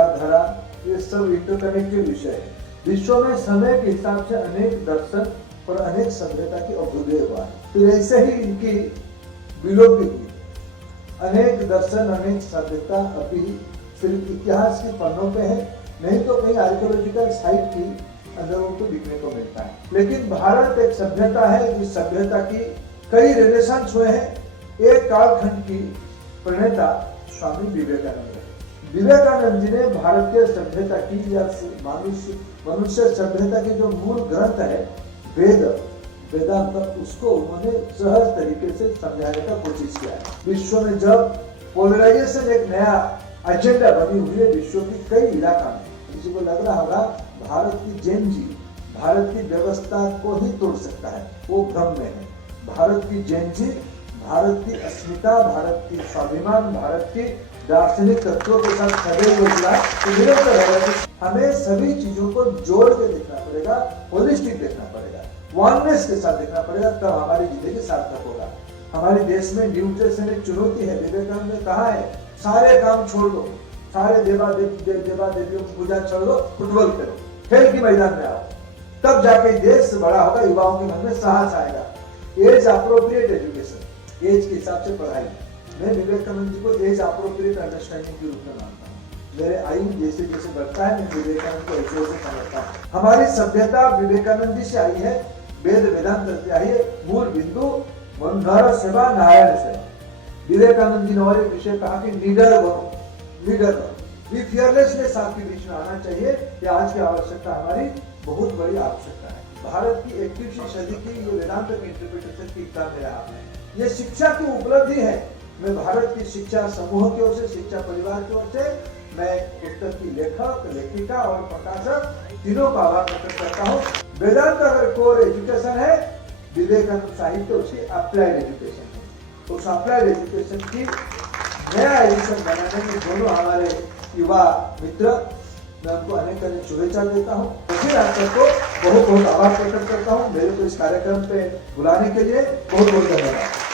विचारधारा, ये सब इंटरकनेक्टेड विषय है। विश्व में समय के हिसाब से अनेक दर्शन और अनेक सभ्यता की अभ्युदय हुआ है, फिर ऐसे ही इनकी विलोप की अनेक दर्शन, अनेक सभ्यता अभी सिर्फ इतिहास के पन्नों पे है, नहीं तो कहीं आर्कियोलॉजिकल साइट की अंदर उनको दिखने को मिलता है। लेकिन भारत एक सभ्यता है, जिस सभ्यता की कई रेनेसांस हुए हैं। एक कालखंड की प्रणेता स्वामी विवेकानंद है। विवेकानंद जी ने भारतीय सभ्यता की या मनुष्य सभ्यता की जो मूल ग्रंथ है वेदांत, उसको उन्होंने सहज तरीके से समझाने का कोशिश किया है। विश्व में जब पोलराइजेशन एक नया एजेंडा बनी हुई है विश्व की कई इलाका में, किसी को लग रहा होगा भारत की जेनजी भारत की व्यवस्था को ही तोड़ सकता है, वो भ्रम में है। भारत की जेनजी भारत की अस्मिता, भारत की स्वाभिमान, भारत की दार्शनिक तत्वों के साथ सदैव जुड़ा निरंतर है। हमें सभी चीजों को जोड़ के देखना पड़ेगा, होलिस्टिक देखना पड़ेगा, वननेस के साथ देखना पड़ेगा, तब हमारी जिंदगी सार्थक होगा। हमारे देश में न्यूट्रिशन एक चुनौती है। विवेकानंद ने कहा है सारे काम छोड़ दो, सारे देवा देवियों की पूजा छोड़ दो, फुटबॉल खेलो, खेल के मैदान में आओ, तब जाके देश बड़ा होगा, युवाओं के मन में साहस आएगा। एज अप्रोप्रिएट एजुकेशन, एज के हिसाब से पढ़ाई। मैं विवेकानंद जी को एज अप्रोप्रिएट अंडरस्टैंडिंग के रूप में मानता हूँ। मेरे आयु जैसे जैसे बढ़ता है, मैं विवेकानंद को ऐसे ऐसे समझता हूँ। हमारी सभ्यता विवेकानंद जी से आई है, वेद वेदांत से आई है। मूल बिंदु मनोधर्म सेवा, नारायण सेवा। विवेकानंद जी ने और एक विषय कहा कि लीडर बनो, लीडर बनो, ये फियरलेसनेस आपके बीच में आना चाहिए। ये आज की आवश्यकता, हमारी बहुत बड़ी आवश्यकता है। भारत की 21वीं सदी की ये वेदांत की इंटरप्रिटेशन की एग्जाम दे रहा है। ये शिक्षा की उपलब्धि है। मैं भारत की शिक्षा समूह की ओर से, शिक्षा परिवार की ओर से, मैं पुस्तक की लेखक, लेखिका और प्रकाशक तीनों का आभार प्रकट करता हूँ। वेदांत अगर कोर एजुकेशन है, विवेकानंद साहित्य उसकी अप्लाइड एजुकेशन है। उस अप्लाइड एजुकेशन की नया एजुकेशन बनाने में दोनों हमारे युवा मित्र, मैं उनको अनेक अनेक शुभेच्छा देता हूँ। फिर आप सबको बहुत बहुत आभार प्रकट करता हूँ मेरे को इस कार्यक्रम पे बुलाने के लिए। बहुत बहुत धन्यवाद।